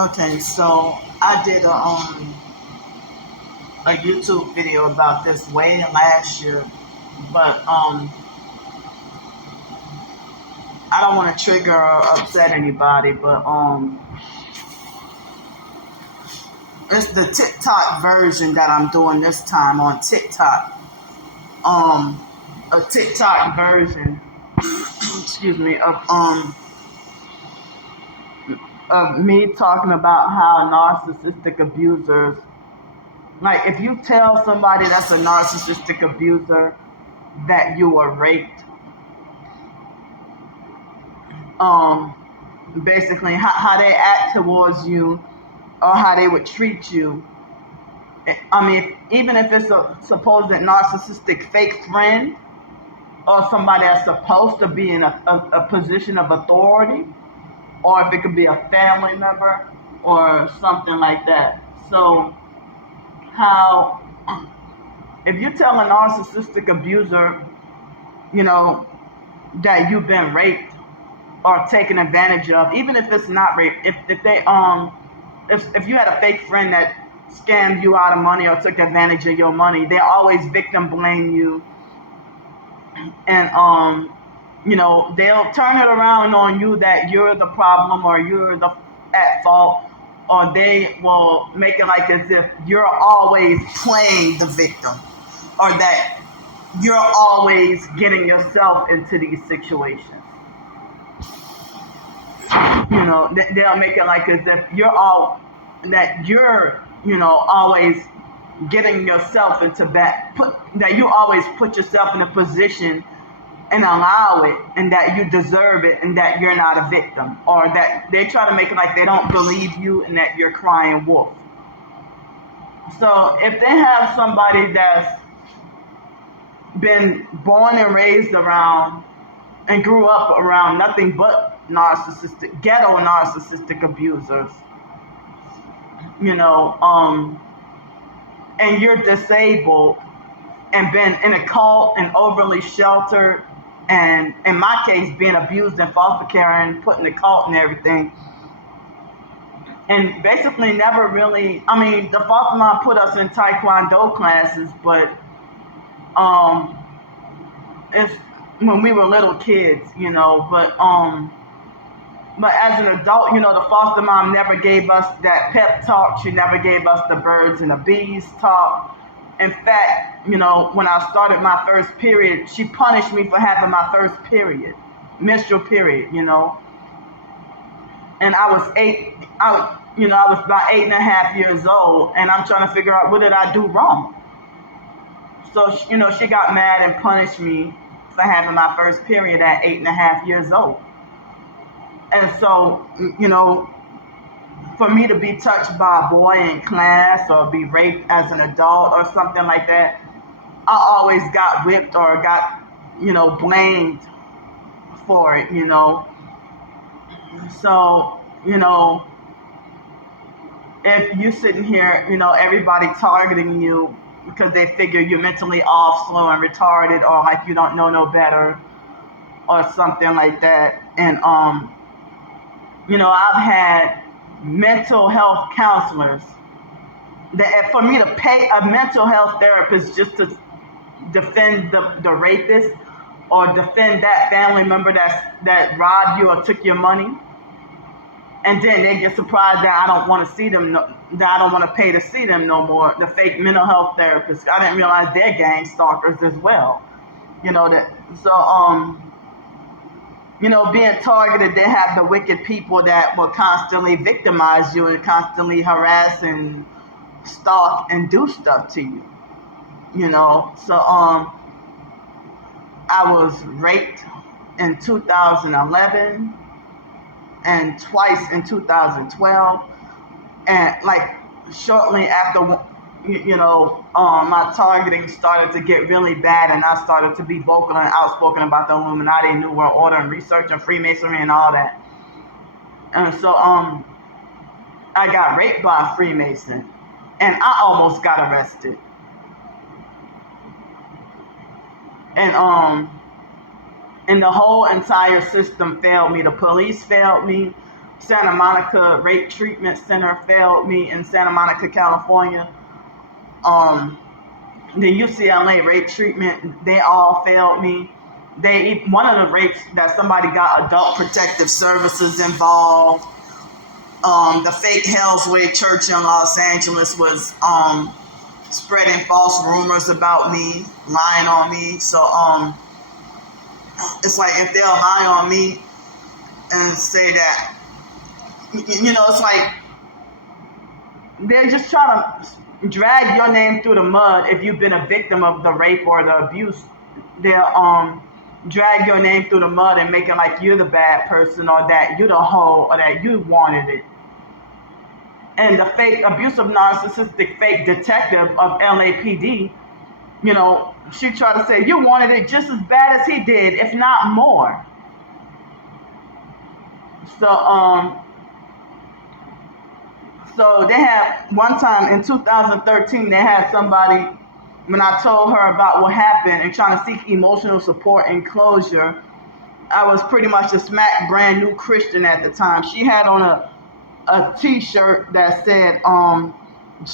Okay, so I did a YouTube video about this way last year, but I don't want to trigger or upset anybody, but it's the TikTok version that I'm doing this time on TikTok. A TikTok version, excuse me, of me talking about how narcissistic abusers, like if you tell somebody that's a narcissistic abuser that you were raped, basically how they act towards you or how they would treat you. I mean, even if it's a supposed narcissistic fake friend or somebody that's supposed to be in a position of authority, or if it could be a family member or something like that. So how, if you tell a narcissistic abuser, that you've been raped or taken advantage of, even if it's not rape, if they if you had a fake friend that scammed you out of money or took advantage of your money, they always victim blame you, and they'll turn it around on you that you're the problem or you're at fault, or they will make it like as if you're always playing the victim, or that you're always getting yourself into these situations. They'll make it like as if you're always getting yourself into that you always put yourself in a position and allow it, and that you deserve it, and that you're not a victim, or that they try to make it like they don't believe you and that you're crying wolf. So if they have somebody that's been born and raised around and grew up around nothing but ghetto narcissistic abusers, and you're disabled and been in a cult and overly sheltered, and in my case being abused in foster care and put in the cult and everything, and basically never really, the foster mom put us in taekwondo classes, but it's when we were little kids, but as an adult, the foster mom never gave us that pep talk. She never gave us the birds and the bees talk. In fact, when I started my first period, she punished me for having my first menstrual period, and I was I was about 8.5 years old, and I'm trying to figure out, what did I do wrong? So, she got mad and punished me for having my first period at 8.5 years old. And so, for me to be touched by a boy in class or be raped as an adult or something like that, I always got whipped or got, blamed for it, So, if you're sitting here, everybody targeting you because they figure you're mentally off, slow, and retarded, or like you don't know no better, or something like that. And, I've had mental health counselors that, for me to pay a mental health therapist just to defend the rapist or defend that family member that robbed you or took your money, and then they get surprised that I don't want to see them, that I don't want to pay to see them no more. The fake mental health therapists, I didn't realize they're gang stalkers as well. Being targeted, they have the wicked people that will constantly victimize you and constantly harass and stalk and do stuff to you. So I was raped in 2011 and twice in 2012, and like shortly after, my targeting started to get really bad, and I started to be vocal and outspoken about the Illuminati, New World Order, and research and Freemasonry and all that. And so I got raped by a Freemason, and I almost got arrested. And the whole entire system failed me. The police failed me. Santa Monica Rape Treatment Center failed me in Santa Monica, California. The UCLA Rape Treatment, they all failed me. One of the rapes that somebody got Adult Protective Services involved. The fake Hell's Way Church in Los Angeles was spreading false rumors about me, lying on me. So it's like if they'll lie on me and say that, it's like they're just trying to drag your name through the mud if you've been a victim of the rape or the abuse. They'll drag your name through the mud and make it like you're the bad person or that you're the hoe or that you wanted it. And the fake abusive narcissistic fake detective of LAPD, she tried to say you wanted it just as bad as he did, if not more. So they had one time in 2013, they had somebody, when I told her about what happened and trying to seek emotional support and closure, I was pretty much a smack brand new Christian at the time. She had on a t-shirt that said,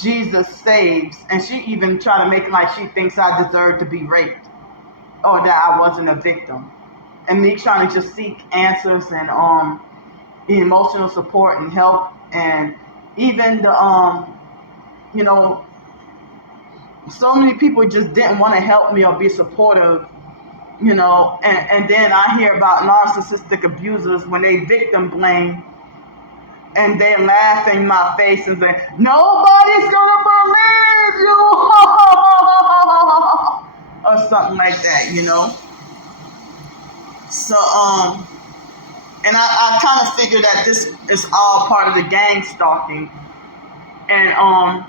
Jesus saves. And she even tried to make it like she thinks I deserve to be raped or that I wasn't a victim. And me trying to just seek answers and emotional support and help. And even the, so many people just didn't want to help me or be supportive, and then I hear about narcissistic abusers when they victim blame and they laugh in my face and say, nobody's gonna believe you, or something like that, So, and I kind of figured that this is all part of the gang stalking. And,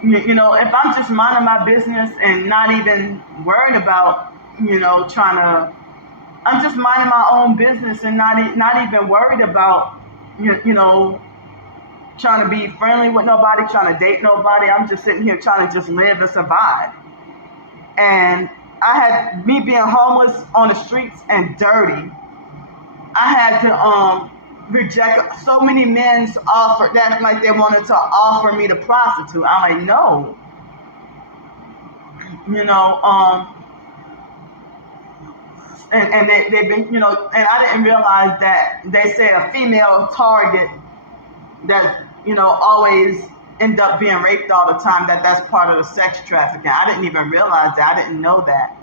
if I'm just minding my business and not even worried about, I'm just minding my own business and not even worried about, trying to be friendly with nobody, trying to date nobody. I'm just sitting here trying to just live and survive. And I had me being homeless on the streets and dirty. I had to reject so many men's offer that like they wanted to offer me to prostitute. I'm like, no. And they've been, and I didn't realize that they say a female target that, always end up being raped all the time, that's part of the sex trafficking. I didn't even realize that. I didn't know that.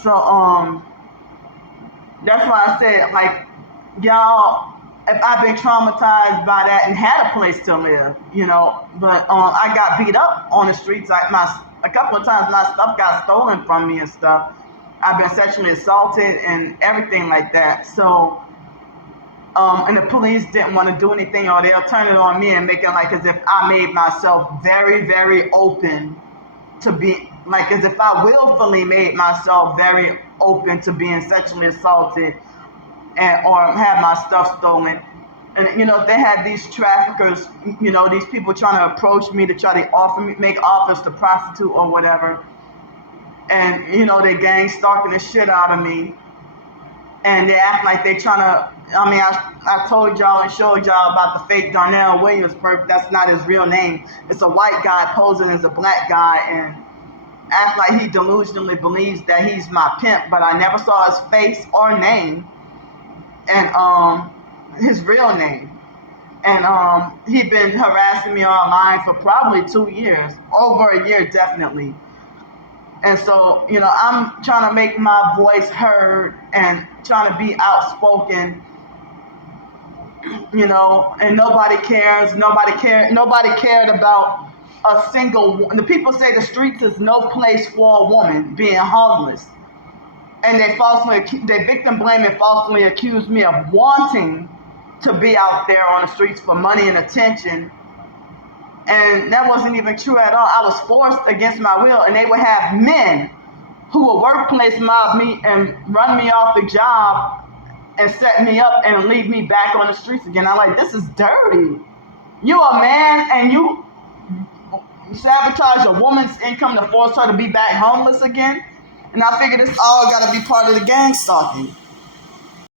So, that's why I said, like, y'all, if I've been traumatized by that and had a place to live, but I got beat up on the streets. A couple of times my stuff got stolen from me and stuff. I've been sexually assaulted and everything like that. So, and the police didn't want to do anything, or they'll turn it on me and make it like as if I made myself very, very open to be, like as if I willfully made myself very open to being sexually assaulted or have my stuff stolen. And, they had these traffickers, these people trying to approach me to try to make offers to prostitute or whatever. And, they gang stalking the shit out of me. And they act like they trying to, I told y'all and showed y'all about the fake Darnell Williamsburg. That's not his real name. It's a white guy posing as a black guy and act like he delusionally believes that he's my pimp, but I never saw his face or name and his real name. And he'd been harassing me online for probably 2 years, over a year definitely. And so, I'm trying to make my voice heard and trying to be outspoken, and nobody cares. Nobody cared about a single. The people say the streets is no place for a woman being homeless, and they victim blame and falsely accuse me of wanting to be out there on the streets for money and attention. And that wasn't even true at all. I was forced against my will, and they would have men who would workplace mob me and run me off the job and set me up and leave me back on the streets again. I'm like, this is dirty. You a man and you sabotage a woman's income to force her to be back homeless again? And I figured this all got to be part of the gang stalking.